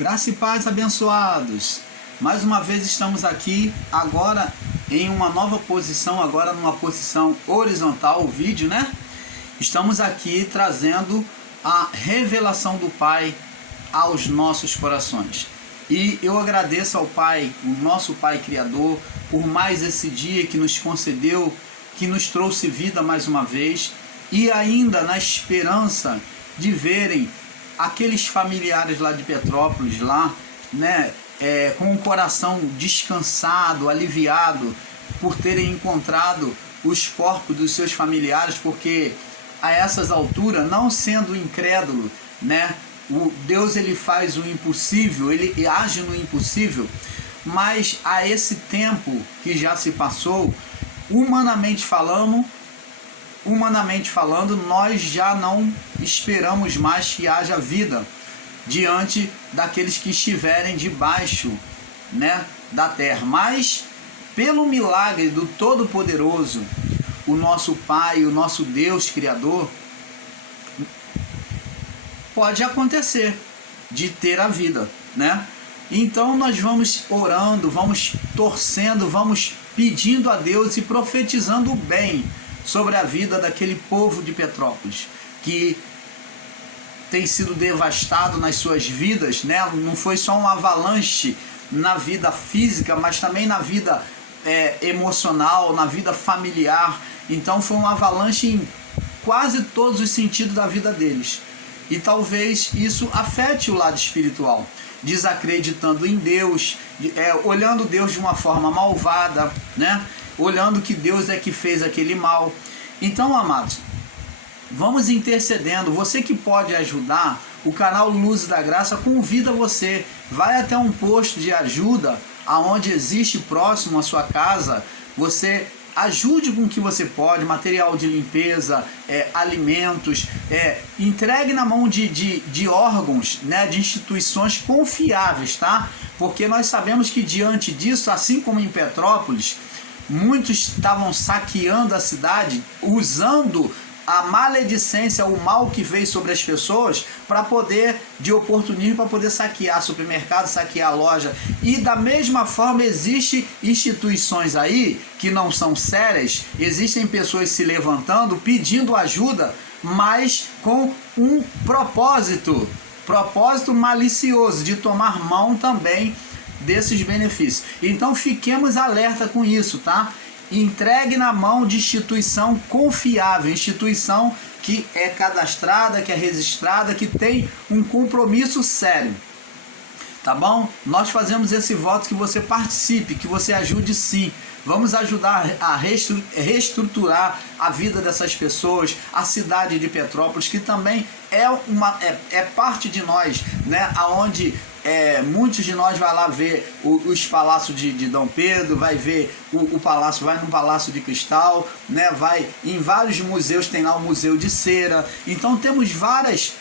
Graça e paz, abençoados. Mais uma vez estamos aqui, agora em uma nova posição, agora numa posição horizontal, o vídeo, né? Estamos aqui trazendo a revelação do Pai aos nossos corações. E eu agradeço ao Pai, o nosso Pai Criador, por mais esse dia que nos concedeu, que nos trouxe vida mais uma vez, e ainda na esperança de verem aqueles familiares lá de Petrópolis, lá, né, com o coração descansado, aliviado, por terem encontrado os corpos dos seus familiares, porque a essas alturas, não sendo incrédulo, né, Deus ele faz o impossível, ele age no impossível, mas a esse tempo que já se passou, humanamente falando, nós já não esperamos mais que haja vida diante daqueles que estiverem debaixo, né, da terra. Mas pelo milagre do Todo-Poderoso, o nosso Pai, o nosso Deus Criador, pode acontecer de ter a vida, né? Então nós vamos orando, vamos torcendo, vamos pedindo a Deus e profetizando o bem sobre a vida daquele povo de Petrópolis, que tem sido devastado nas suas vidas, né? Não foi só um avalanche na vida física, mas também na vida emocional, na vida familiar. Então foi um avalanche em quase todos os sentidos da vida deles. E talvez isso afete o lado espiritual, desacreditando em Deus, olhando Deus de uma forma malvada, né? Olhando que Deus é que fez aquele mal. Então, amados, vamos intercedendo. Você que pode ajudar, o canal Luz da Graça convida você. Vai até um posto de ajuda, aonde existe próximo à sua casa. Você ajude com o que você pode, material de limpeza, alimentos, entregue na mão de órgãos, né, de instituições confiáveis, tá? Porque nós sabemos que diante disso, assim como em Petrópolis, muitos estavam saqueando a cidade, usando a maledicência, o mal que veio sobre as pessoas, para poder, de oportunismo, para poder saquear supermercado, saquear loja. E da mesma forma existem instituições aí que não são sérias, existem pessoas se levantando, pedindo ajuda, mas com um propósito malicioso de tomar mão também desses benefícios. Então fiquemos alerta com isso, tá? Entregue na mão de instituição confiável, instituição que é cadastrada, que é registrada, que tem um compromisso sério, tá bom? Nós fazemos esse voto que você participe, que você ajude sim. Vamos ajudar a reestruturar a vida dessas pessoas, a cidade de Petrópolis, que também é parte de nós, né? Aonde muitos de nós vai lá ver os palácios de Dom Pedro, vai ver o palácio, vai no Palácio de Cristal, né? Vai em vários museus, tem lá o Museu de Cera. Então temos várias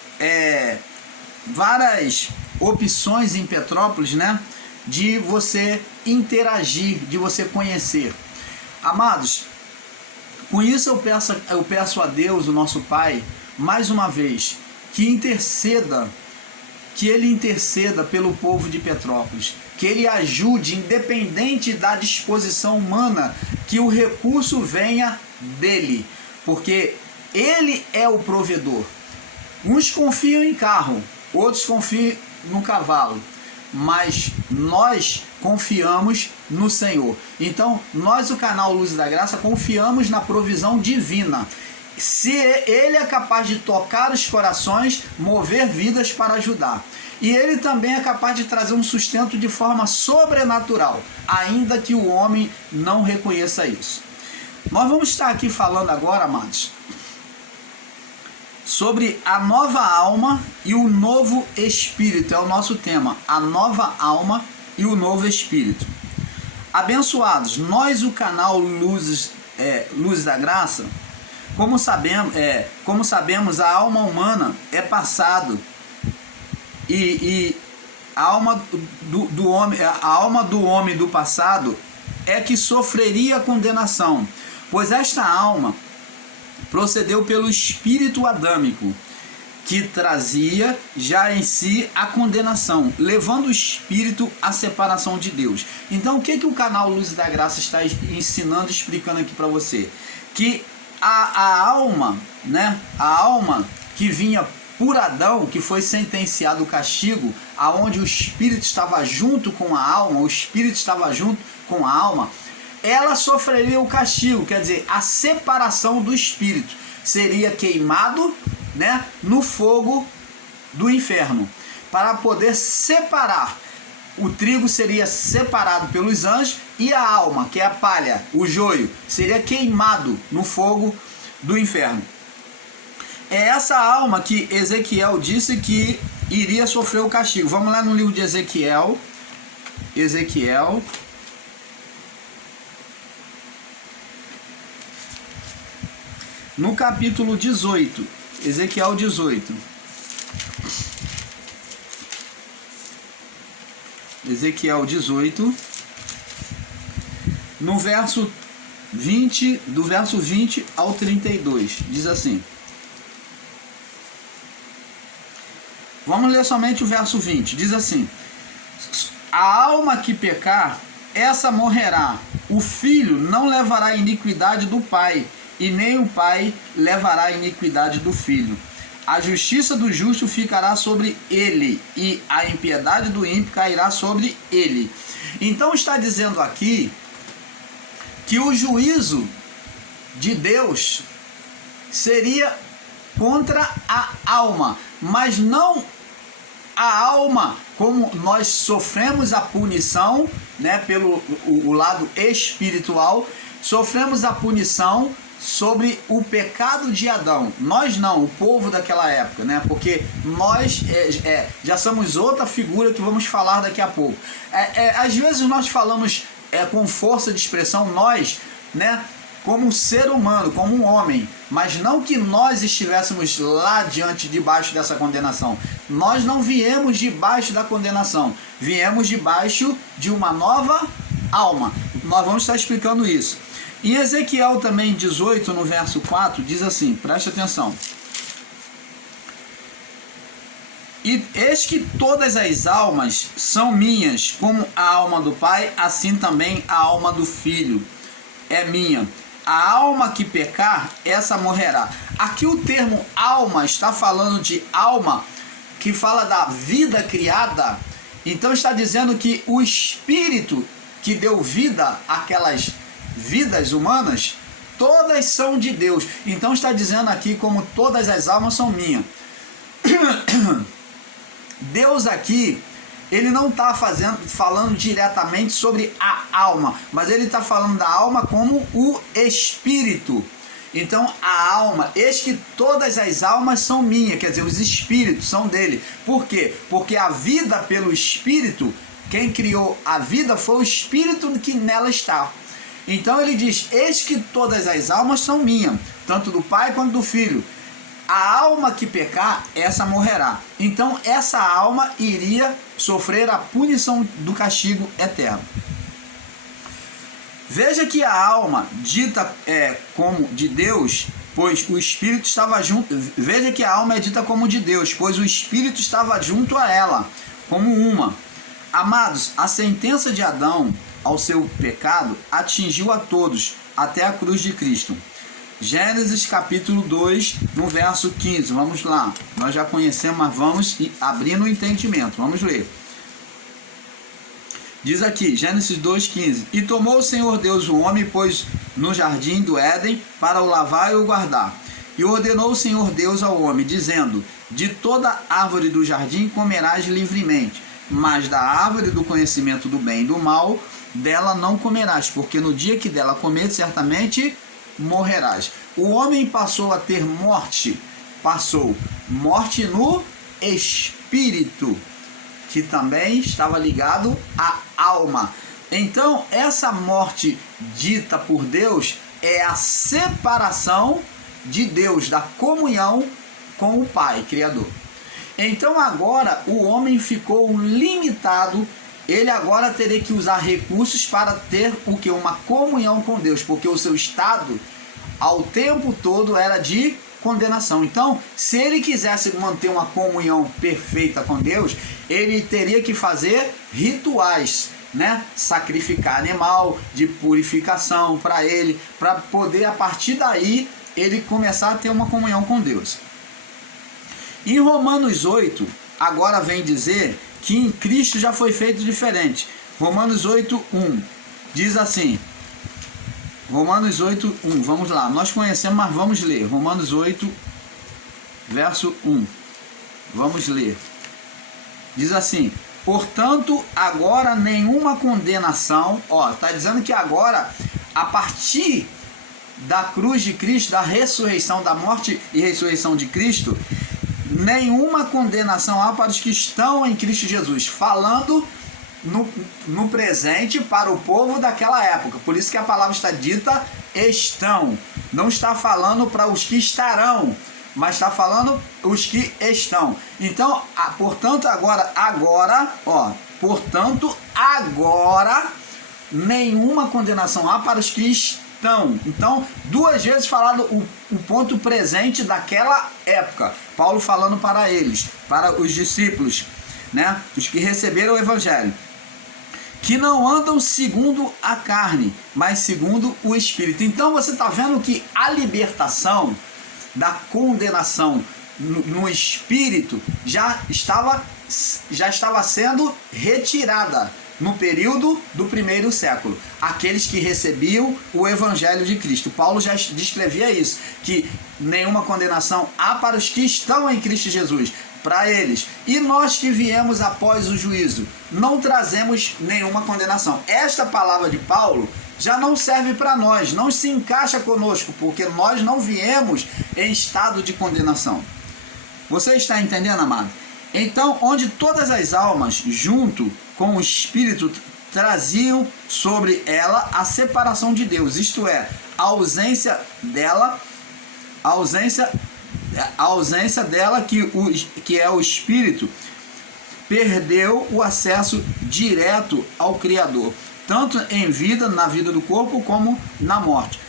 opções em Petrópolis, né, de você interagir, de você conhecer. Amados, com isso eu peço a Deus, o nosso Pai, mais uma vez, que Ele interceda pelo povo de Petrópolis, que Ele ajude, independente da disposição humana, que o recurso venha dEle, porque Ele é o provedor. Uns confiam em carro, outros confiam no cavalo, mas nós confiamos no Senhor. Então, nós, o canal Luz da Graça, confiamos na provisão divina. Se Ele é capaz de tocar os corações, mover vidas para ajudar. E Ele também é capaz de trazer um sustento de forma sobrenatural, ainda que o homem não reconheça isso. Nós vamos estar aqui falando agora, amados, sobre a nova alma e o novo espírito. É o nosso tema, a nova alma e o novo espírito. Abençoados, nós, o canal Luz da Graça, como sabemos, a alma humana é passado e a alma do homem do passado é que sofreria condenação, pois esta alma procedeu pelo espírito adâmico, que trazia já em si a condenação, levando o espírito à separação de Deus. Então, o que o canal Luz da Graça está ensinando, explicando aqui para você? Que a alma, né? A alma que vinha por Adão, que foi sentenciado o castigo, aonde o espírito estava junto com a alma, o espírito estava junto com a alma, ela sofreria o castigo, quer dizer, a separação do espírito, seria queimado, né, no fogo do inferno, para poder separar. O trigo seria separado pelos anjos e a alma, que é a palha, o joio, seria queimado no fogo do inferno. É essa alma que Ezequiel disse que iria sofrer o castigo. Vamos lá no livro de Ezequiel. Ezequiel. No capítulo 18. Ezequiel 18. Ezequiel 18. No verso 20, do verso 20 ao 32. Diz assim. Vamos ler somente o verso 20. Diz assim: a alma que pecar, essa morrerá. O filho não levará a iniquidade do pai, e nem o pai levará a iniquidade do filho. A justiça do justo ficará sobre ele, e a impiedade do ímpio cairá sobre ele. Então está dizendo aqui que o juízo de Deus seria contra a alma, mas não a alma, como nós sofremos a punição, né, pelo o lado espiritual, sofremos a punição sobre o pecado de Adão. Nós não, o povo daquela época, né, porque nós já somos outra figura que vamos falar daqui a pouco. Às vezes nós falamos com força de expressão, nós, né, como um ser humano, como um homem, mas não que nós estivéssemos lá diante, debaixo dessa condenação. Nós não viemos debaixo da condenação, viemos debaixo de uma nova alma. Nós vamos estar explicando isso. Em Ezequiel também 18, no verso 4, diz assim, preste atenção. E eis que todas as almas são minhas, como a alma do Pai, assim também a alma do Filho é minha. A alma que pecar, essa morrerá. Aqui o termo alma está falando de alma que fala da vida criada. Então está dizendo que o espírito que deu vida àquelas vidas humanas, todas são de Deus. Então está dizendo aqui como todas as almas são minhas. Deus aqui, ele não está falando diretamente sobre a alma, mas ele está falando da alma como o espírito. Então a alma, eis que todas as almas são minhas, quer dizer, os espíritos são dele. Por quê? Porque a vida pelo espírito, quem criou a vida foi o espírito que nela está. Então ele diz, eis que todas as almas são minhas, tanto do Pai quanto do Filho. A alma que pecar, essa morrerá. Então essa alma iria sofrer a punição do castigo eterno. Veja que a alma dita como de Deus, pois o Espírito estava junto. Veja que a alma é dita como de Deus, pois o Espírito estava junto a ela, como uma. Amados, a sentença de Adão ao seu pecado atingiu a todos, até a cruz de Cristo. Gênesis capítulo 2, no verso 15, vamos lá. Nós já conhecemos, mas vamos abrindo o entendimento, vamos ler. Diz aqui, Gênesis 2,15: E tomou o Senhor Deus o homem, pôs no jardim do Éden, para o lavar e o guardar. E ordenou o Senhor Deus ao homem, dizendo: De toda árvore do jardim comerás livremente, mas da árvore do conhecimento do bem e do mal, dela não comerás, porque no dia que dela comer, certamente morrerás. O homem passou a ter morte no espírito, que também estava ligado à alma. Então, essa morte dita por Deus é a separação de Deus, da comunhão com o Pai Criador. Então, agora, o homem ficou limitado. Ele agora teria que usar recursos para ter o que? Uma comunhão com Deus, porque o seu estado, ao tempo todo, era de condenação. Então, se ele quisesse manter uma comunhão perfeita com Deus, ele teria que fazer rituais, né? Sacrificar animal de purificação para ele, para poder a partir daí ele começar a ter uma comunhão com Deus. Em Romanos 8, agora vem dizer que em Cristo já foi feito diferente. Romanos 8, 1 diz assim, Romanos 8, 1, vamos lá, nós conhecemos, mas vamos ler, Romanos 8, verso 1, vamos ler, diz assim, portanto, agora nenhuma condenação, está dizendo que agora, a partir da cruz de Cristo, da ressurreição, da morte e ressurreição de Cristo, nenhuma condenação há para os que estão em Cristo Jesus, falando no presente para o povo daquela época. Por isso que a palavra está dita estão, não está falando para os que estarão, mas está falando os que estão. Então, portanto, portanto, agora nenhuma condenação há para os que estão. Então, duas vezes falado o ponto presente daquela época. Paulo falando para eles, para os discípulos, né? Os que receberam o evangelho, que não andam segundo a carne, mas segundo o Espírito. Então você está vendo que a libertação da condenação no Espírito já estava sendo retirada no período do primeiro século. Aqueles que recebiam o Evangelho de Cristo. Paulo já descrevia isso, que nenhuma condenação há para os que estão em Cristo Jesus, para eles. E nós que viemos após o juízo, não trazemos nenhuma condenação. Esta palavra de Paulo já não serve para nós, não se encaixa conosco, porque nós não viemos em estado de condenação. Você está entendendo, amado? Então, onde todas as almas, junto com o Espírito, traziam sobre ela a separação de Deus, isto é, a ausência dela que é o Espírito, perdeu o acesso direto ao Criador, tanto em vida, na vida do corpo, como na morte.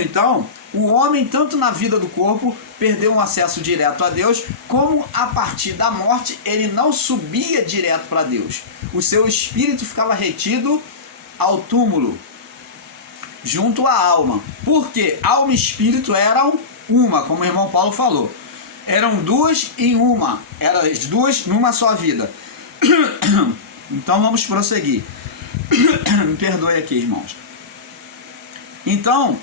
Então, o homem, tanto na vida do corpo, perdeu um acesso direto a Deus, como a partir da morte, ele não subia direto para Deus. O seu espírito ficava retido ao túmulo, junto à alma. Porque alma e espírito eram uma, como o irmão Paulo falou. Eram duas em uma, eram as duas numa só vida. Então vamos prosseguir. Me perdoe aqui, irmãos. Então,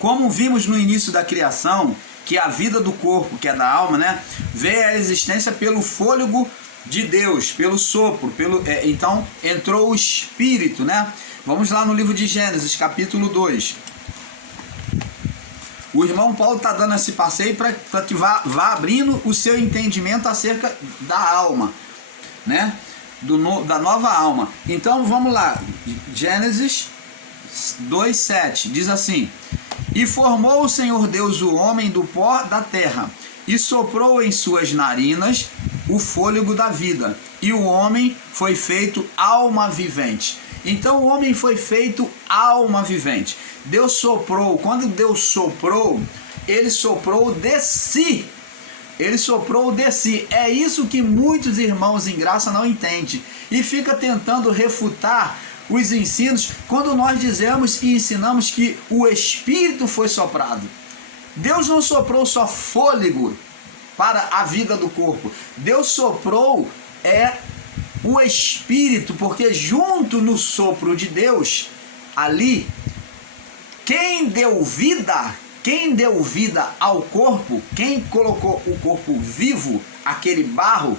como vimos no início da criação, que a vida do corpo, que é da alma, né, veio à existência pelo fôlego de Deus, pelo sopro, então entrou o Espírito, né? Vamos lá no livro de Gênesis, capítulo 2. O irmão Paulo está dando esse passeio para que vá abrindo o seu entendimento acerca da alma, né? Da nova alma. Então vamos lá, Gênesis 2:7 diz assim: e formou o Senhor Deus o homem do pó da terra, e soprou em suas narinas o fôlego da vida, e o homem foi feito alma vivente. Então o homem foi feito alma vivente. Deus soprou, quando Deus soprou, ele soprou de si. Ele soprou de si. É isso que muitos irmãos em graça não entendem e fica tentando refutar os ensinos quando nós dizemos e ensinamos que o Espírito foi soprado. Deus não soprou só fôlego para a vida do corpo. Deus soprou o Espírito, porque junto no sopro de Deus, ali, quem deu vida ao corpo, quem colocou o corpo vivo, aquele barro,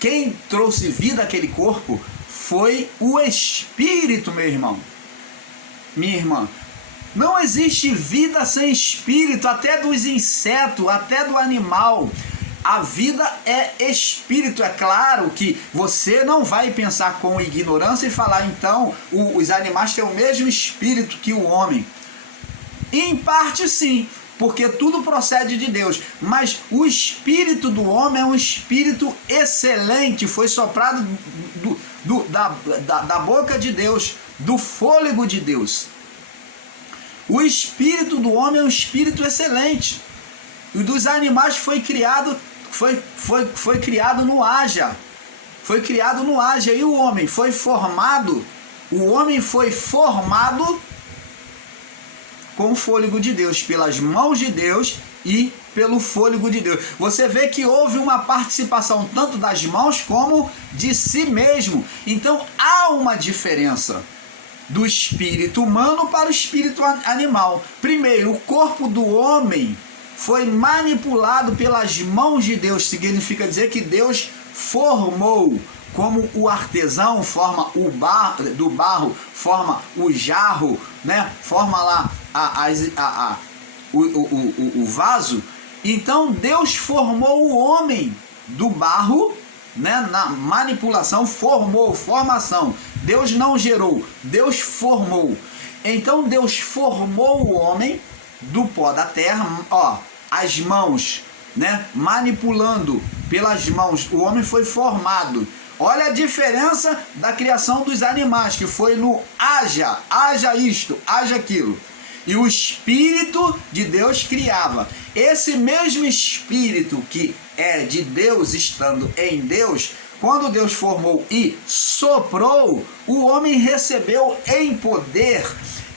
quem trouxe vida àquele corpo, foi o Espírito, meu irmão, minha irmã. Não existe vida sem Espírito, até dos insetos, até do animal. A vida é Espírito. É claro que você não vai pensar com ignorância e falar, então, os animais têm o mesmo Espírito que o homem. Em parte sim, porque tudo procede de Deus, mas o espírito do homem é um espírito excelente, foi soprado da boca de Deus, do fôlego de Deus. O espírito do homem é um espírito excelente. O dos animais foi criado no Haja. Foi criado no Haja. E o homem foi formado. O homem foi formado com o fôlego de Deus, pelas mãos de Deus e pelo fôlego de Deus. Você vê que houve uma participação tanto das mãos como de si mesmo. Então há uma diferença do espírito humano para o espírito animal. Primeiro, o corpo do homem foi manipulado pelas mãos de Deus. Significa dizer que Deus formou, como o artesão forma o barro, do barro forma o jarro, né? Forma lá o vaso. Então Deus formou o homem do barro, né? Na manipulação, formação. Deus não gerou, Deus formou. Então Deus formou o homem do pó da terra, as mãos, né? Manipulando pelas mãos, o homem foi formado. Olha a diferença da criação dos animais, que foi no haja isto, haja aquilo. E o Espírito de Deus criava. Esse mesmo Espírito que é de Deus, estando em Deus, quando Deus formou e soprou, o homem recebeu em poder,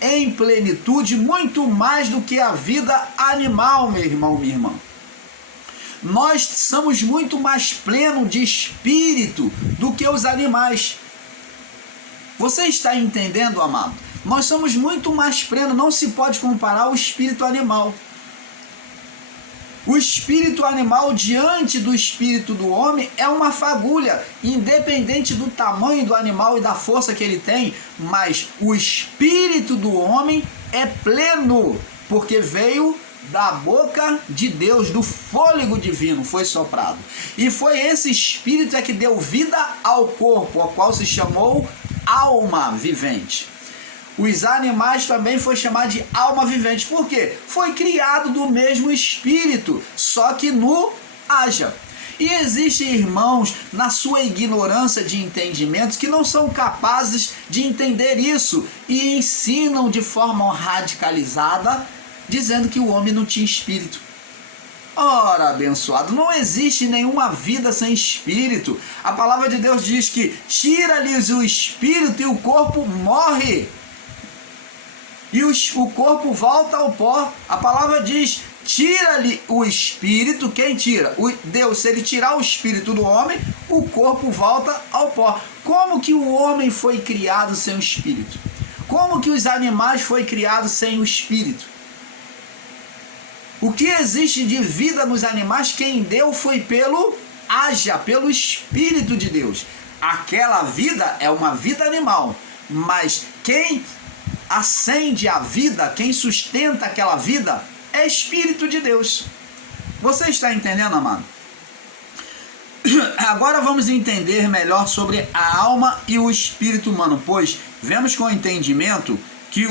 em plenitude, muito mais do que a vida animal, meu irmão, minha irmã. Nós somos muito mais plenos de espírito do que os animais. Você está entendendo, amado? Nós somos muito mais plenos, não se pode comparar o espírito animal. O espírito animal diante do espírito do homem é uma fagulha, independente do tamanho do animal e da força que ele tem, mas o espírito do homem é pleno, porque veio da boca de Deus, do fôlego divino foi soprado. E foi esse espírito que deu vida ao corpo, ao qual se chamou alma vivente. Os animais também foi chamado de alma vivente. Por quê? Foi criado do mesmo espírito, só que no haja. E existem irmãos, na sua ignorância de entendimento, que não são capazes de entender isso e ensinam de forma radicalizada, dizendo que o homem não tinha espírito. Ora, abençoado, não existe nenhuma vida sem espírito. A palavra de Deus diz que tira-lhes o espírito e o corpo morre. E o corpo volta ao pó. A palavra diz, tira-lhe o espírito. Quem tira? Deus. Se ele tirar o espírito do homem, o corpo volta ao pó. Como que o homem foi criado sem o espírito? Como que os animais foram criados sem o espírito? O que existe de vida nos animais, quem deu foi pelo Espírito de Deus. Aquela vida é uma vida animal, mas quem acende a vida, quem sustenta aquela vida, é Espírito de Deus. Você está entendendo, amado? Agora vamos entender melhor sobre a alma e o espírito humano, pois vemos com entendimento que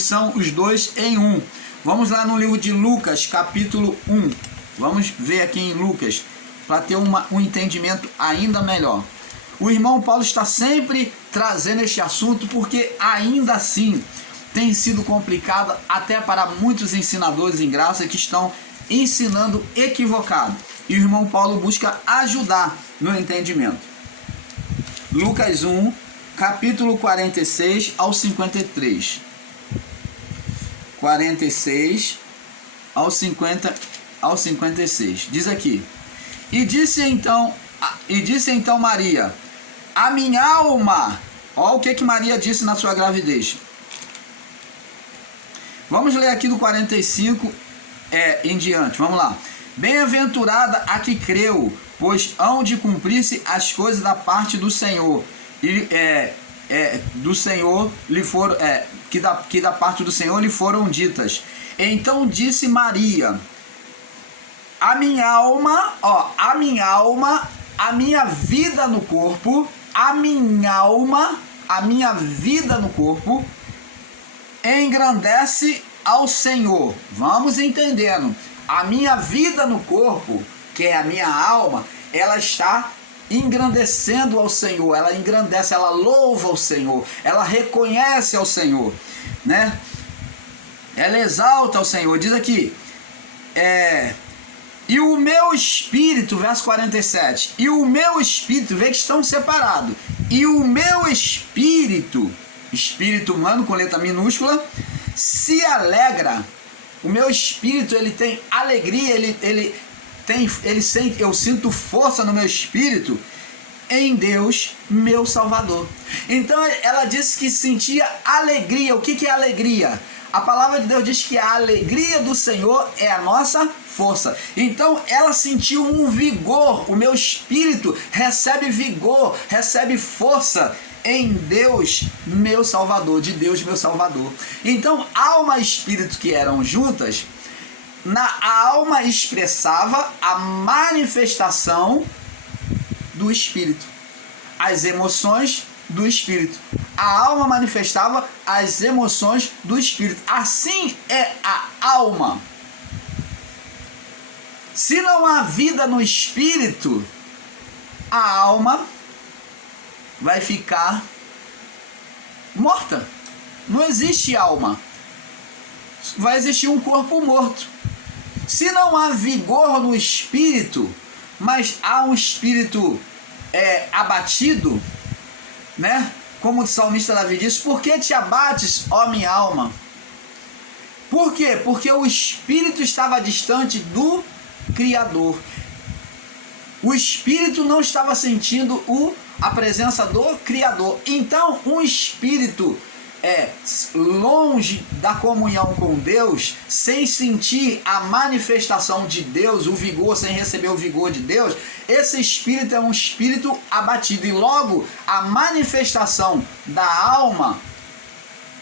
são os dois em um. Vamos lá no livro de Lucas, capítulo 1. Vamos ver aqui em Lucas, para ter um entendimento ainda melhor. O irmão Paulo está sempre trazendo este assunto, porque ainda assim tem sido complicado até para muitos ensinadores em graça que estão ensinando equivocado. E o irmão Paulo busca ajudar no entendimento. Lucas 1, capítulo 46 ao 53. 46 ao 56. Diz aqui: E disse então Maria: a minha alma. Olha o que Maria disse na sua gravidez. Vamos ler aqui do 45 em diante. Vamos lá. Bem-aventurada a que creu, pois hão de cumprir-se as coisas da parte do Senhor. E do Senhor lhe foram, que da parte do Senhor lhe foram ditas. Então disse Maria: a minha alma, a minha vida no corpo, a minha vida no corpo engrandece ao Senhor. Vamos entendendo. A minha vida no corpo, que é a minha alma, ela está engrandecendo ao Senhor, ela engrandece, ela louva ao Senhor, ela reconhece ao Senhor, né? Ela exalta ao Senhor. Diz aqui, e o meu espírito, verso 47, e o meu espírito, vê que estão separados, e o meu espírito, espírito humano com letra minúscula, se alegra. O meu espírito, ele tem alegria, ele sente, eu sinto força no meu espírito em Deus, meu Salvador. Então ela disse que sentia alegria. O que é alegria? A palavra de Deus diz que a alegria do Senhor é a nossa força. Então ela sentiu um vigor. O meu espírito recebe vigor, recebe força em Deus, meu Salvador, de Deus, meu Salvador. Então, alma e espírito que eram juntas, a alma expressava a manifestação do espírito, as emoções do espírito. A alma manifestava as emoções do espírito. Assim é a alma. Se não há vida no espírito, a alma vai ficar morta. Não existe alma. Vai existir um corpo morto. Se não há vigor no espírito, mas há um espírito abatido, né? Como o salmista Davi diz, por que te abates, ó minha alma? Por quê? Porque o espírito estava distante do Criador. O espírito não estava sentindo a presença do Criador. Então, um espírito longe da comunhão com Deus, sem sentir a manifestação de Deus, o vigor, sem receber o vigor de Deus, esse espírito é um espírito abatido. E logo, a manifestação da alma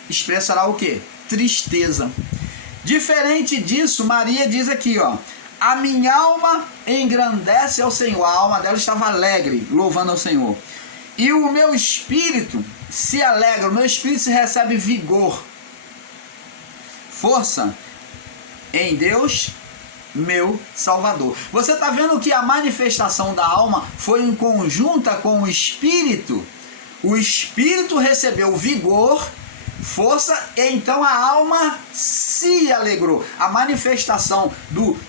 expressará o quê? Tristeza. Diferente disso, Maria diz aqui, ó, a minha alma engrandece ao Senhor. A alma dela estava alegre, louvando ao Senhor. E o meu espírito se alegra, o meu espírito se recebe vigor, força em Deus, meu Salvador. Você está vendo que a manifestação da alma foi em conjunta com o espírito? O espírito recebeu vigor, força, e então a alma se alegrou. A manifestação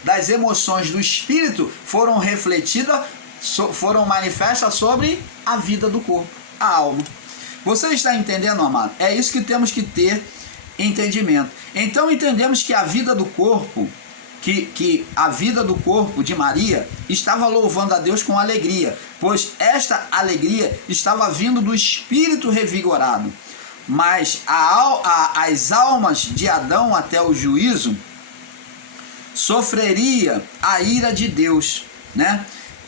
das emoções do espírito foram refletidas, foram manifestas sobre a vida do corpo, a alma. Você está entendendo, amado? É isso que temos que ter entendimento. Então entendemos que a vida do corpo, que a vida do corpo de Maria estava louvando a Deus com alegria, pois esta alegria estava vindo do espírito revigorado. Mas as almas de Adão até o juízo sofreria a ira de Deus, né?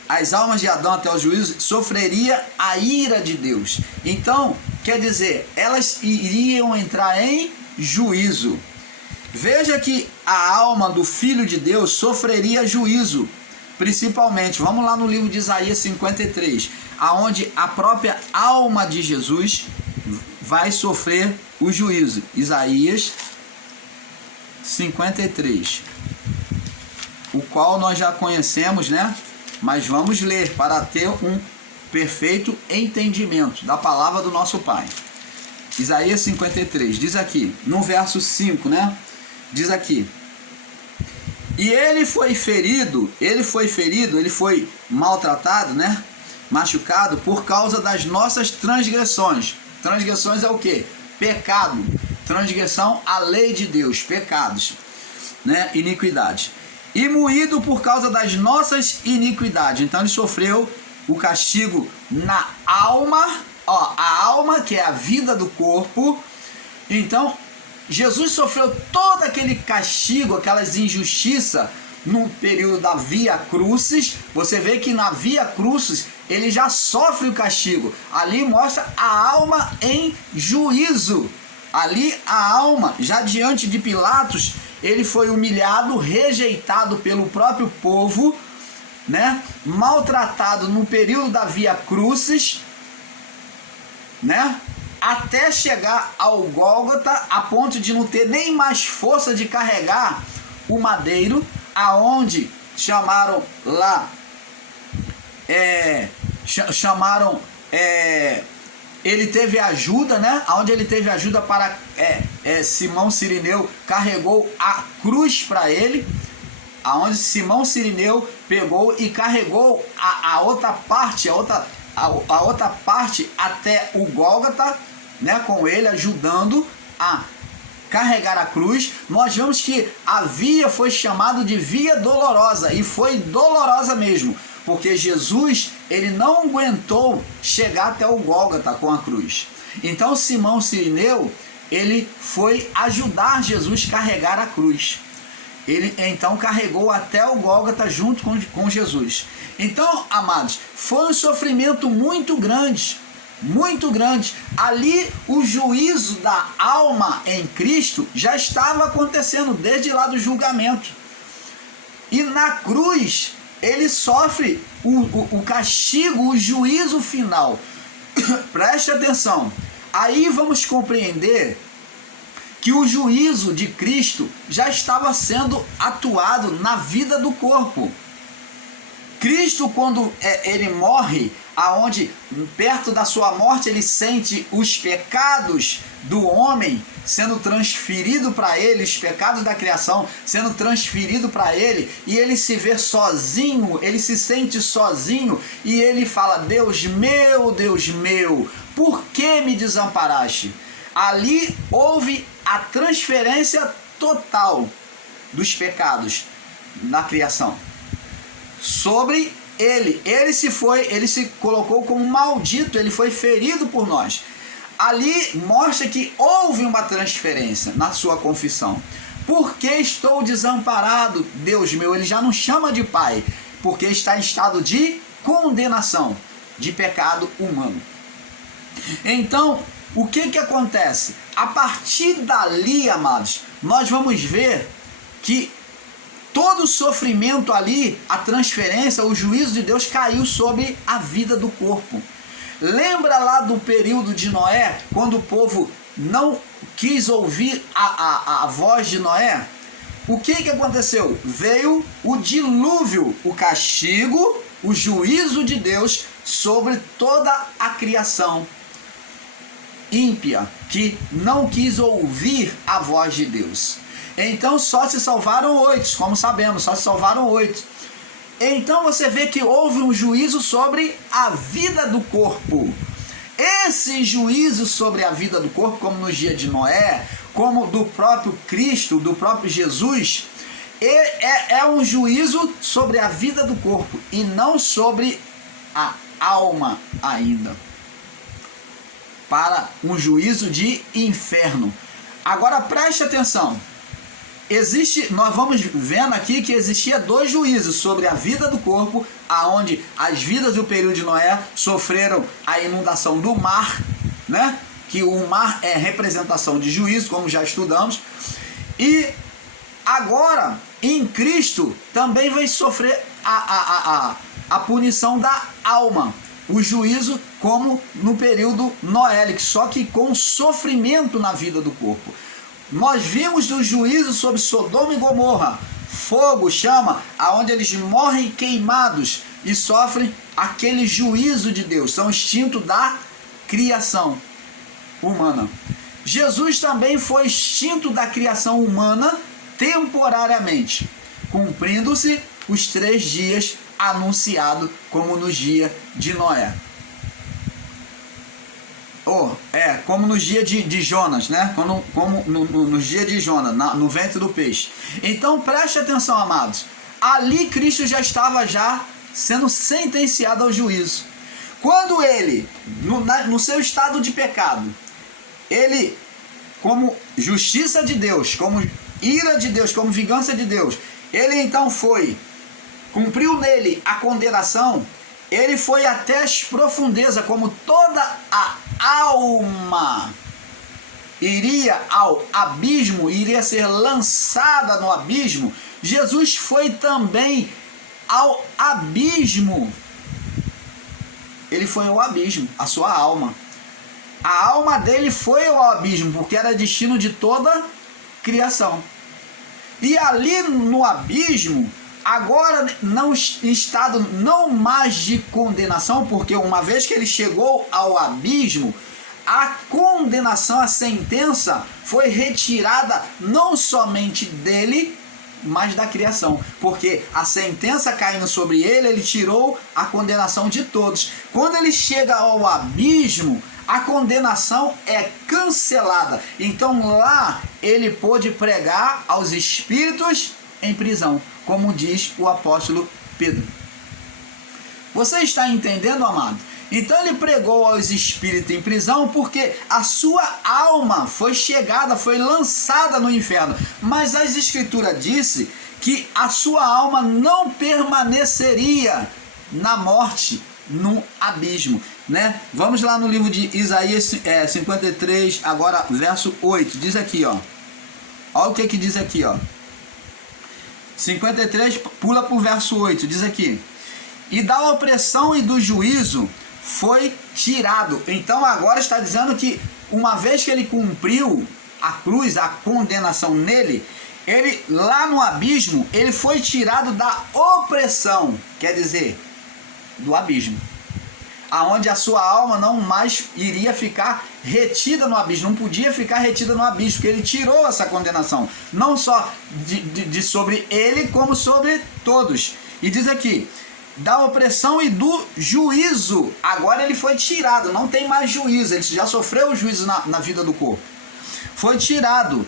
As almas de Adão até o juízo sofreria a ira de Deus. Então, quer dizer, elas iriam entrar em juízo. Veja que a alma do Filho de Deus sofreria juízo, principalmente. Vamos lá no livro de Isaías 53, aonde a própria alma de Jesus vai sofrer o juízo. Isaías 53, o qual nós já conhecemos, né? Mas vamos ler para ter um perfeito entendimento da palavra do nosso Pai. Isaías 53, diz aqui, no verso 5, né? Diz aqui: e ele foi ferido, ele foi maltratado, né? Machucado por causa das nossas transgressões. Transgressões é o quê? Pecado. Transgressão à lei de Deus, pecados, né? Iniquidades. E moído por causa das nossas iniquidades. Então ele sofreu o castigo na alma, ó, a alma que é a vida do corpo. Então Jesus sofreu todo aquele castigo, aquelas injustiças no período da Via Crucis. Você vê que na Via Crucis ele já sofre o castigo. Ali mostra a alma em juízo. Ali a alma, já diante de Pilatos, ele foi humilhado, rejeitado pelo próprio povo, né? Maltratado no período da Via Crucis, né? Até chegar ao Gólgota, a ponto de não ter nem mais força de carregar o madeiro, aonde chamaram lá, chamaram, ele teve ajuda, né? Onde ele teve ajuda para Simão Cirineu carregou a cruz para ele, aonde Simão Cirineu pegou e carregou a outra parte, a outra parte até o Gólgota, né? Com ele ajudando a carregar a cruz. Nós vemos que a via foi chamada de via dolorosa, e foi dolorosa mesmo, porque Jesus, ele não aguentou chegar até o Gólgota com a cruz. Então Simão Cirineu, ele foi ajudar Jesus a carregar a cruz. Ele então carregou até o Gólgota junto com Jesus. Então, amados, foi um sofrimento muito grande, muito grande. Ali o juízo da alma em Cristo já estava acontecendo desde lá do julgamento. E na cruz ele sofre o castigo, o juízo final. Preste atenção. Aí vamos compreender que o juízo de Cristo já estava sendo atuado na vida do corpo. Cristo, quando ele morre, aonde perto da sua morte ele sente os pecados do homem sendo transferido para ele, os pecados da criação sendo transferido para ele, e ele se vê sozinho, ele se sente sozinho, e ele fala: Deus meu, por que me desamparaste? Ali houve a transferência total dos pecados na criação sobre ele. Ele se colocou como maldito, ele foi ferido por nós. Ali mostra que houve uma transferência na sua confissão. Por que estou desamparado, Deus meu? Ele já não chama de pai, porque está em estado de condenação, de pecado humano. Então, o que acontece? A partir dali, amados, nós vamos ver que todo o sofrimento ali, a transferência, o juízo de Deus caiu sobre a vida do corpo. Lembra lá do período de Noé, quando o povo não quis ouvir a voz de Noé? O que aconteceu? Veio o dilúvio, o castigo, o juízo de Deus sobre toda a criação ímpia, que não quis ouvir a voz de Deus. Então só se salvaram 8, como sabemos, só se salvaram 8. Então você vê que houve um juízo sobre a vida do corpo. Esse juízo sobre a vida do corpo, como nos dias de Noé, como do próprio Cristo, do próprio Jesus, é um juízo sobre a vida do corpo e não sobre a alma ainda, para um juízo de inferno. Agora preste atenção. Nós vamos vendo aqui que existia 2 juízos sobre a vida do corpo, aonde as vidas do período de Noé sofreram a inundação do mar, né? Que o mar é representação de juízo, como já estudamos. E agora, em Cristo, também vai sofrer a punição da alma, o juízo como no período noélico, só que com sofrimento na vida do corpo. Nós vimos do juízo sobre Sodoma e Gomorra, fogo, chama, aonde eles morrem queimados e sofrem aquele juízo de Deus, são extintos da criação humana. Jesus também foi extinto da criação humana temporariamente, cumprindo-se os 3 dias anunciados como nos dias de Noé. Como nos dias de Jonas, né? Como nos dias de Jonas, no ventre do peixe. Então preste atenção, amados. Ali Cristo já estava sendo sentenciado ao juízo. Quando ele, no seu estado de pecado, ele, como justiça de Deus, como ira de Deus, como vingança de Deus, ele então cumpriu nele a condenação. Ele foi até as profundezas, como toda a alma iria ao abismo, iria ser lançada no abismo. Jesus foi também ao abismo. Ele foi ao abismo, a sua alma. A alma dele foi ao abismo, porque era destino de toda criação. E ali no abismo, agora não em estado não mais de condenação, porque uma vez que ele chegou ao abismo, a condenação, a sentença foi retirada não somente dele, mas da criação, porque a sentença caindo sobre ele, ele tirou a condenação de todos. Quando ele chega ao abismo, a condenação é cancelada. Então lá ele pôde pregar aos espíritos em prisão, como diz o apóstolo Pedro. Você está entendendo, amado? Então ele pregou aos espíritos em prisão porque a sua alma foi chegada, foi lançada no inferno. Mas as escrituras disse que a sua alma não permaneceria na morte, no abismo, né? Vamos lá no livro de Isaías 53, agora verso 8, diz aqui, ó. Olha o que diz aqui, ó. 53, pula para o verso 8, diz aqui: e da opressão e do juízo foi tirado. Então agora está dizendo que uma vez que ele cumpriu a cruz, a condenação nele, ele lá no abismo, ele foi tirado da opressão, quer dizer, do abismo, aonde a sua alma não mais iria ficar retida no abismo, não podia ficar retida no abismo, porque ele tirou essa condenação, não só de sobre ele, como sobre todos. E diz aqui: da opressão e do juízo, agora ele foi tirado, não tem mais juízo, ele já sofreu o juízo na vida do corpo, foi tirado.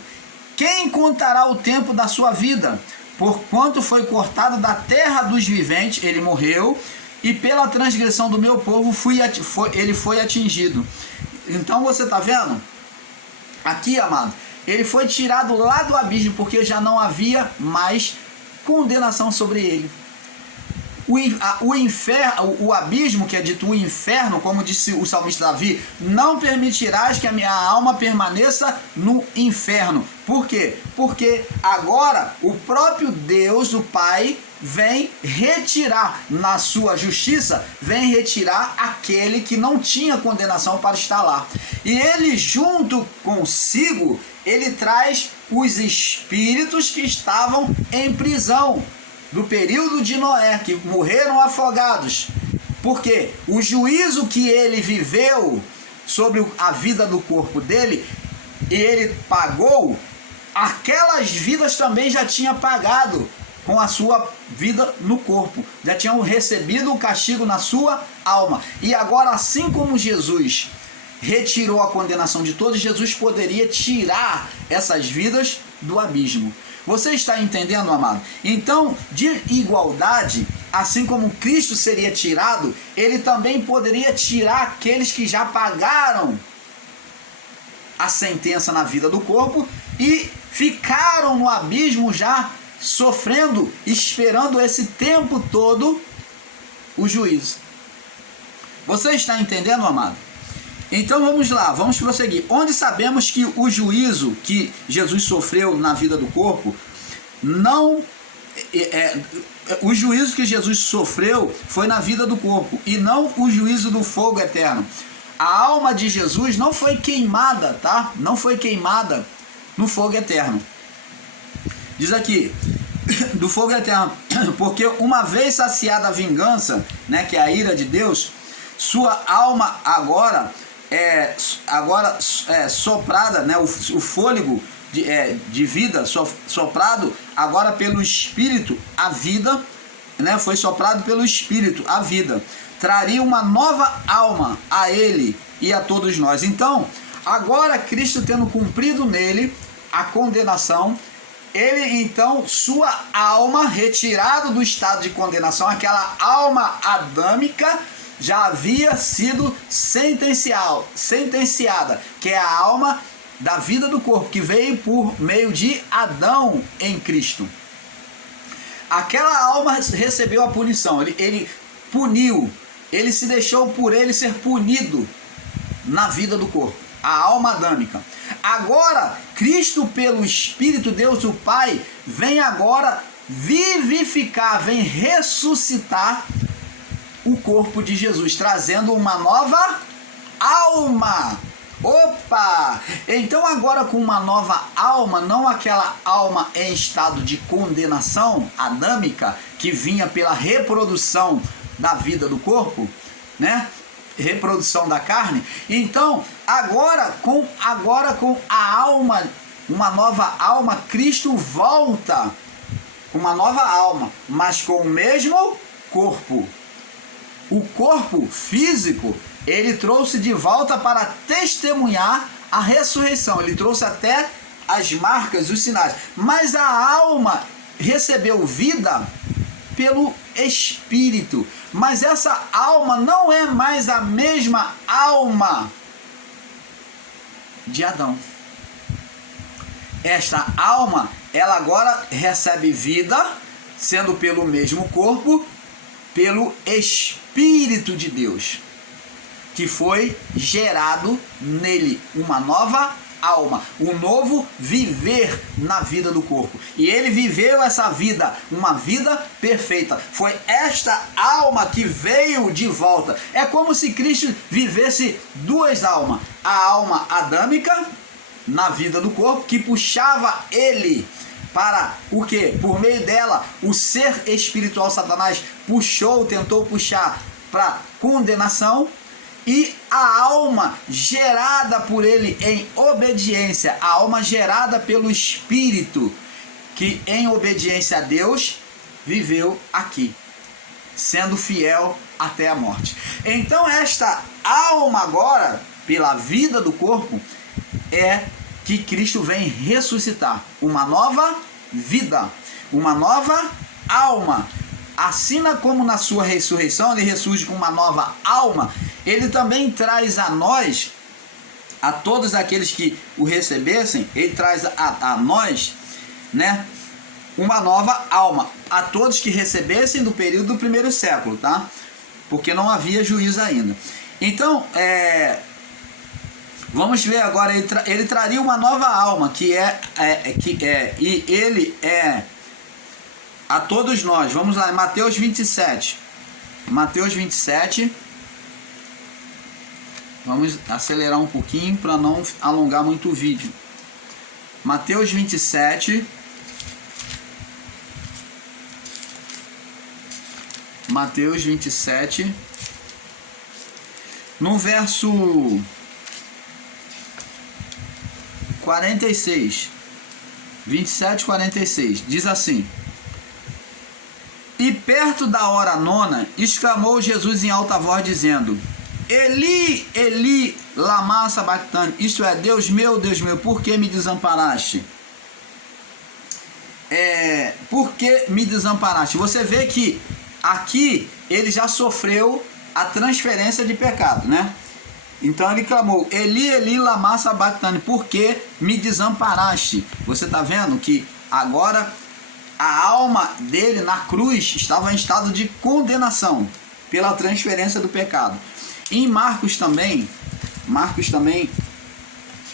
Quem contará o tempo da sua vida? Porquanto foi cortado da terra dos viventes, ele morreu, e pela transgressão do meu povo ele foi atingido. Então você está vendo? Aqui, amado, ele foi tirado lá do abismo, porque já não havia mais condenação sobre ele. O inferno, o abismo, que é dito o inferno, como disse o salmista Davi: não permitirás que a minha alma permaneça no inferno. Por quê? Porque agora o próprio Deus, o Pai, vem retirar, na sua justiça, vem retirar aquele que não tinha condenação para estar lá. E ele, junto consigo, ele traz os espíritos que estavam em prisão do período de Noé, que morreram afogados. Porque o juízo que ele viveu sobre a vida do corpo dele, e ele pagou, aquelas vidas também já tinha pagado com a sua vida no corpo, já tinham recebido o castigo na sua alma. E agora, assim como Jesus retirou a condenação de todos, Jesus poderia tirar essas vidas do abismo. Você está entendendo, amado? Então, de igualdade, assim como Cristo seria tirado, ele também poderia tirar aqueles que já pagaram a sentença na vida do corpo e ficaram no abismo já sofrendo, esperando esse tempo todo o juízo. Você está entendendo, amado? Então vamos lá, vamos prosseguir. Onde sabemos que o juízo que Jesus sofreu na vida do corpo, o juízo que Jesus sofreu foi na vida do corpo, e não o juízo do fogo eterno. A alma de Jesus não foi queimada, tá? Não foi queimada no fogo eterno. Diz aqui, do fogo eterno, porque uma vez saciada a vingança, né, que é a ira de Deus, sua alma agora é soprada, né, o fôlego de vida soprado agora pelo Espírito, a vida, né, foi soprado pelo Espírito, a vida, traria uma nova alma a ele e a todos nós. Então, agora Cristo tendo cumprido nele a condenação, ele então, sua alma, retirada do estado de condenação, aquela alma adâmica, já havia sido sentenciada, que é a alma da vida do corpo, que veio por meio de Adão em Cristo. Aquela alma recebeu a punição, ele puniu, ele se deixou por ele ser punido na vida do corpo, a alma adâmica. Agora, Cristo, pelo Espírito, Deus o Pai, vem agora vivificar, vem ressuscitar o corpo de Jesus, trazendo uma nova alma, Opa! Então agora com uma nova alma, não aquela alma em estado de condenação adâmica que vinha pela reprodução da vida do corpo, né? Reprodução da carne. Então agora com a alma, uma nova alma, Cristo volta com uma nova alma, mas com o mesmo corpo. O corpo físico ele trouxe de volta para testemunhar a ressurreição. Ele trouxe até as marcas, os sinais. Mas a alma recebeu vida pelo Espírito. Mas essa alma não é mais a mesma alma de Adão. Esta alma, ela agora recebe vida, sendo pelo mesmo corpo, pelo Espírito de Deus, que foi gerado nele, uma nova alma, um novo viver na vida do corpo. E ele viveu essa vida, uma vida perfeita. Foi esta alma que veio de volta. É como se Cristo vivesse duas almas. A alma adâmica, na vida do corpo, que puxava ele para o quê? Por meio dela, o ser espiritual Satanás tentou puxar para condenação. E a alma gerada por ele em obediência, a alma gerada pelo Espírito, que em obediência a Deus viveu aqui, sendo fiel até a morte. Então esta alma agora, pela vida do corpo, é que Cristo vem ressuscitar uma nova vida, uma nova alma. Assim como na sua ressurreição ele ressurge com uma nova alma, ele também traz a nós, a todos aqueles que o recebessem, ele traz a nós, né, uma nova alma, a todos que recebessem do período do primeiro século, tá? Porque não havia juízo ainda. Então, vamos ver agora, ele traria uma nova alma, e ele é a todos nós. Vamos lá, Mateus 27. Mateus 27. Vamos acelerar um pouquinho para não alongar muito o vídeo. Mateus 27. Mateus 27. No verso 46. 27, 46. Diz assim: E perto da hora nona, exclamou Jesus em alta voz, dizendo: Eli, Eli, lama sabachthani, isto é, Deus meu, por que me desamparaste? Por que me desamparaste? Você vê que aqui ele já sofreu a transferência de pecado, né? Então ele clamou: Eli, Eli, lama sabachthani, por que me desamparaste? Você está vendo que agora a alma dele na cruz estava em estado de condenação pela transferência do pecado. Em Marcos também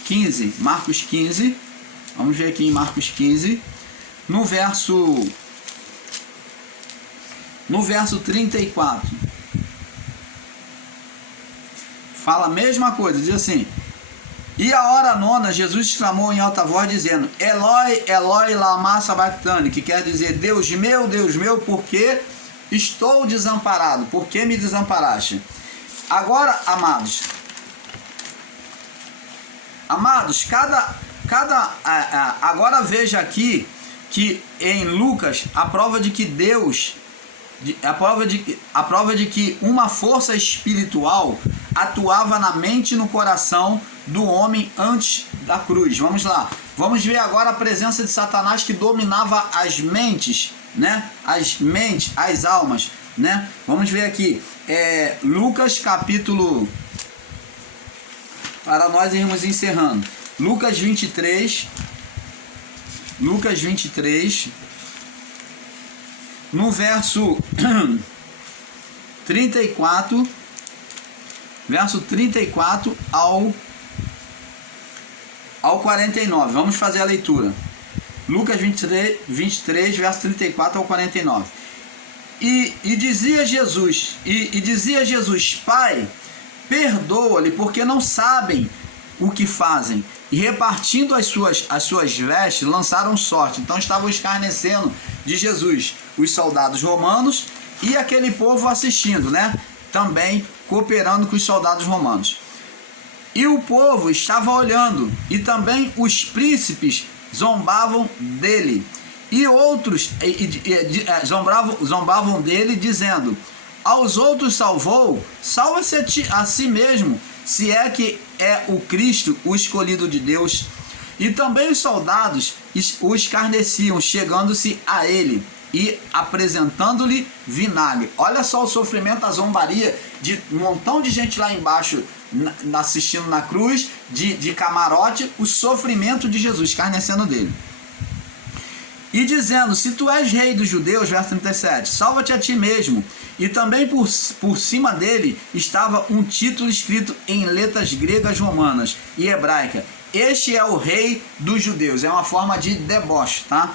15, Marcos 15, vamos ver aqui em Marcos 15, no verso 34, fala a mesma coisa, diz assim: E a hora nona, Jesus exclamou em alta voz, dizendo: Eloi, Eloi, lama sabachthani, que quer dizer: Deus meu, por que estou desamparado? Por que me desamparaste? Agora, amados, agora veja aqui que em Lucas a prova de que Deus, a prova de que uma força espiritual atuava na mente e no coração do homem antes da cruz. Vamos lá, vamos ver agora a presença de Satanás que dominava as mentes, né? As almas, né? Vamos ver aqui, Lucas capítulo, para nós irmos encerrando, Lucas 23, no verso 34, verso 34 ao 49. Vamos fazer a leitura. Lucas 23, verso 34 ao 49. E dizia Jesus, Pai, perdoa-lhe, porque não sabem o que fazem, e repartindo as suas vestes, lançaram sorte. Então estavam escarnecendo de Jesus, os soldados romanos e aquele povo assistindo, né? Também cooperando com os soldados romanos. E o povo estava olhando, e também os príncipes zombavam dele. E outros zombavam dele, dizendo: aos outros salvou, salva-se a si mesmo, se é que é o Cristo, o escolhido de Deus. E também os soldados o escarneciam, chegando-se a ele e apresentando-lhe vinagre. Olha só o sofrimento, a zombaria de um montão de gente lá embaixo assistindo na cruz, de camarote, o sofrimento de Jesus, escarnecendo dele. E dizendo: se tu és rei dos judeus, verso 37, salva-te a ti mesmo. E também por cima dele estava um título escrito em letras gregas, romanas e hebraica: este é o rei dos judeus. É uma forma de deboche, tá?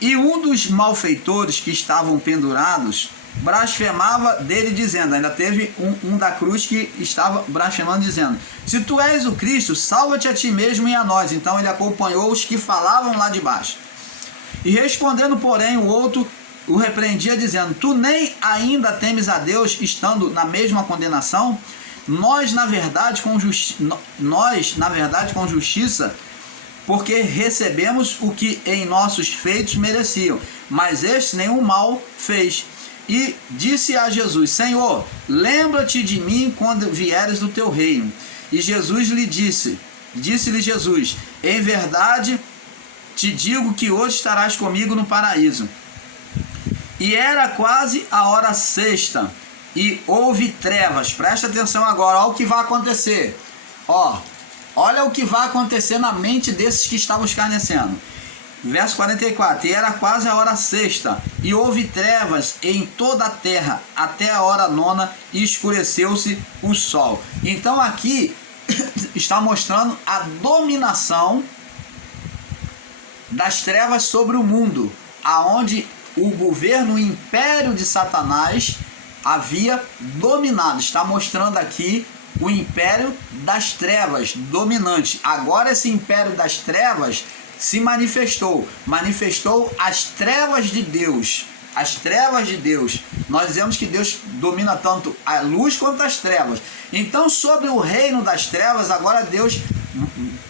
E um dos malfeitores que estavam pendurados blasfemava dele, dizendo, ainda teve um da cruz que estava blasfemando, dizendo: se tu és o Cristo, salva-te a ti mesmo e a nós. Então ele acompanhou os que falavam lá de baixo. E respondendo, porém, o outro o repreendia, dizendo: tu nem ainda temes a Deus, estando na mesma condenação? Nós, na verdade, com justiça, porque recebemos o que em nossos feitos mereciam, mas este nenhum mal fez. E disse a Jesus: Senhor, lembra-te de mim quando vieres do teu reino. E Jesus lhe disse-lhe Jesus: em verdade te digo que hoje estarás comigo no paraíso. E era quase a hora sexta, e houve trevas. Presta atenção agora, olha o que vai acontecer. Olha o que vai acontecer na mente desses que estavam escarnecendo. Verso 44, e era quase a hora sexta, e houve trevas em toda a terra, até a hora nona, e escureceu-se o sol. Então aqui está mostrando a dominação das trevas sobre o mundo, aonde o governo, o império de Satanás havia dominado. Está mostrando aqui o império das trevas dominante. Agora esse império das trevas se manifestou as trevas de Deus. As trevas de Deus. Nós dizemos que Deus domina tanto a luz quanto as trevas. Então, sobre o reino das trevas, agora Deus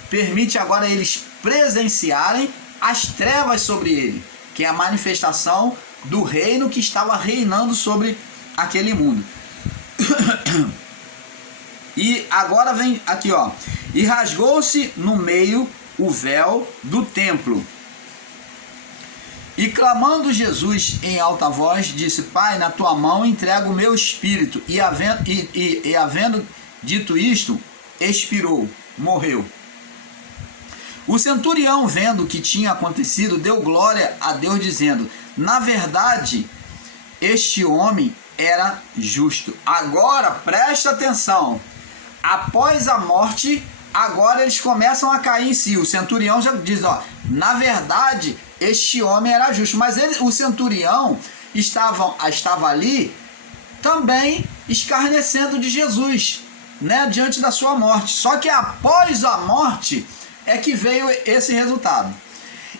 permite agora eles presenciarem as trevas sobre ele, que é a manifestação do reino que estava reinando sobre aquele mundo. E agora vem aqui, e rasgou-se no meio o véu do templo. E clamando Jesus em alta voz, disse: Pai, na tua mão entrego o meu espírito. E havendo dito isto, expirou, morreu. O centurião, vendo o que tinha acontecido, deu glória a Deus, dizendo: na verdade, este homem era justo. Agora, presta atenção. Após a morte, agora eles começam a cair em si. O centurião já diz, na verdade, este homem era justo. Mas o centurião estava ali também escarnecendo de Jesus, né, diante da sua morte. Só que após a morte é que veio esse resultado.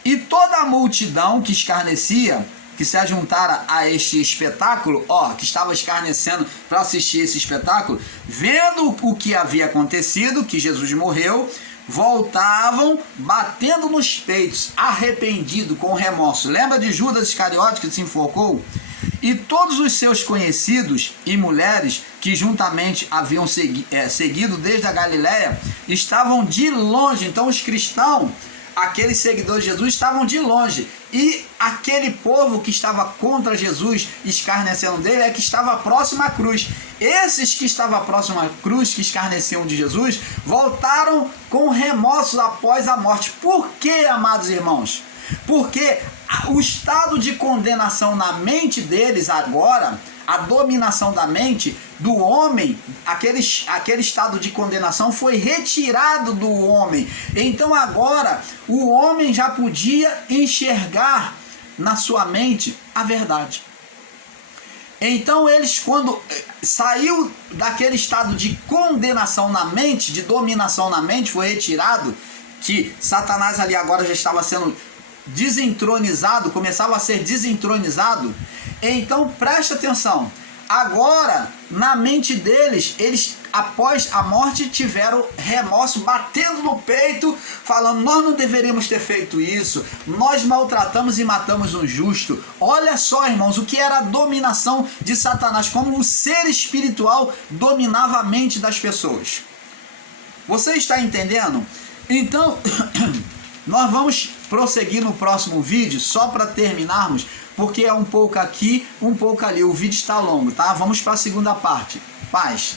E toda a multidão que escarnecia, que se ajuntara a este espetáculo, que estava escarnecendo para assistir esse espetáculo, vendo o que havia acontecido, que Jesus morreu, voltavam batendo nos peitos, arrependido, com remorso. Lembra de Judas Iscariote que se enforcou? E todos os seus conhecidos e mulheres que juntamente haviam seguido desde a Galiléia estavam de longe. Então os cristãos, aqueles seguidores de Jesus, estavam de longe. E aquele povo que estava contra Jesus, escarnecendo dele, é que estava próximo à cruz. Esses que estavam próximos à cruz, que escarneciam de Jesus, voltaram com remorsos após a morte. Por quê, amados irmãos? Porque o estado de condenação na mente deles agora, a dominação da mente do homem, aquele estado de condenação foi retirado do homem. Então agora o homem já podia enxergar na sua mente a verdade. Então eles, quando saiu daquele estado de condenação na mente, de dominação na mente, foi retirado, que Satanás ali agora já estava sendo desentronizado, começava a ser desentronizado. Então preste atenção, agora na mente deles, eles após a morte tiveram remorso, batendo no peito, falando: nós não deveríamos ter feito isso, nós maltratamos e matamos um justo. Olha só, irmãos, o que era a dominação de Satanás, como o ser espiritual dominava a mente das pessoas. Você está entendendo? Então nós vamos prosseguir no próximo vídeo, só para terminarmos, porque é um pouco aqui, um pouco ali, o vídeo está longo, tá? Vamos para a segunda parte. Paz.